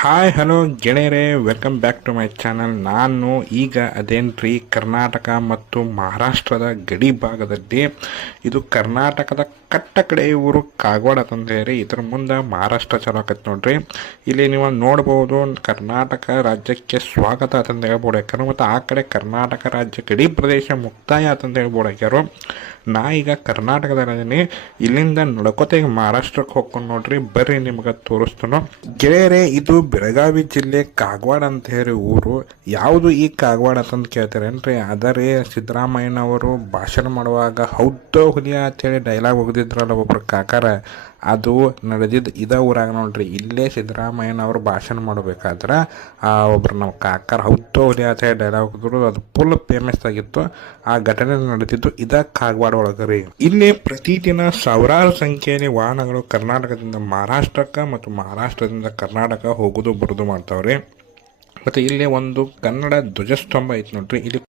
Hi hello ಗೆಳೆಯರೇ welcome back to my channel ನಾನು ಈಗ ಅದೇನ್ರಿ, ಕರ್ನಾಟಕ ಮತ್ತು ಮಹಾರಾಷ್ಟ್ರದ ಗಡಿ ಭಾಗದಲ್ಲಿ. ಇದು ಕರ್ನಾಟಕದ ಕಟ್ಟ ಕಡೆ ಇವರು ಕಾಗವಾಡ ರೀ. ಇದ್ರ ಮುಂದೆ ಮಹಾರಾಷ್ಟ್ರ ಚಲೋ ಆಕತ್ ನೋಡ್ರಿ. ಇಲ್ಲಿ ನೀವು ನೋಡ್ಬೋದು, ಕರ್ನಾಟಕ ರಾಜ್ಯಕ್ಕೆ ಸ್ವಾಗತ ಅಂತಂದು ಹೇಳ್ಬೋದು ಯಾಕಂದ್ರೆ, ಮತ್ತು ಆ ಕಡೆ ಕರ್ನಾಟಕ ರಾಜ್ಯ ಗಡಿ ಪ್ರದೇಶ ಮುಕ್ತಾಯ ಅಂತಂದು ಹೇಳ್ಬೋದು ನಾ ಈಗ ಕರ್ನಾಟಕದಲ್ಲಿದ್ದೀನಿ. ಇಲ್ಲಿಂದ ನಡ್ಕೋತ ಈಗ ಮಹಾರಾಷ್ಟ್ರಕ್ಕೆ ಹೋಗ್ಕೊಂಡು ನೋಡ್ರಿ, ಬರ್ರಿ ನಿಮ್ಗೆ ತೋರಿಸ್ತಾನೋ. ಗೆಳೆಯರೇ, ಇದು ಬೆಳಗಾವಿ ಜಿಲ್ಲೆ ಕಾಗವಾಡ ಅಂತ ಹೇಳಿ ಊರು. ಯಾವುದು ಈ ಕಾಗವಾಡ ಅಂತಂದು ಕೇಳ್ತಾರೇನ್ರಿ? ಅದರೇ ಸಿದ್ದರಾಮಯ್ಯನವರು ಭಾಷಣ ಮಾಡುವಾಗ ಹೌದೋ ಹುಲಿಯ ಅಂತೇಳಿ ಡೈಲಾಗ್ ಹೋಗದಿದ್ರಲ್ಲ ಒಬ್ರು ಕಾಕಾರ. ಅದು ನಡೆದಿದ್ದು ಇದ ಊರಾಗ ನೋಡ್ರಿ, ಇಲ್ಲೇ ಸಿದ್ದರಾಮಯ್ಯನವರು ಭಾಷಣ ಮಾಡಬೇಕಾದ್ರೆ ಆ ಒಬ್ರು ನಮ್ಮ ಕಾಕಾರ ಹೌದೋ ಹುಲಿಯ ಅಂತ ಹೇಳಿ ಡೈಲಾಗ್ ಹೋಗಿದ್ರು ಅದು ಫುಲ್ ಫೇಮಸ್ ಆಗಿತ್ತು. ಆ ಘಟನೆ ನಡೆದಿದ್ದು ಇದ ಕಾಗವಾಡ ಒಳಗರಿ. ಇಲ್ಲಿ ಪ್ರತಿದಿನ ಸಾವಿರಾರು ಸಂಖ್ಯೆಯಲ್ಲಿ ವಾಹನಗಳು ಕರ್ನಾಟಕದಿಂದ ಮಹಾರಾಷ್ಟ್ರಕ್ಕೆ ಮತ್ತು ಮಹಾರಾಷ್ಟ್ರದಿಂದ ಕರ್ನಾಟಕ ಹೋಗೋದು ಬರೋದು ಮಾಡ್ತಾವ್ರಿ. ಮತ್ತು ಇಲ್ಲಿ ಒಂದು ಕನ್ನಡ ಧ್ವಜಸ್ತಂಭ ಐತೆ ನೋಡ್ರಿ. ಇಲ್ಲಿ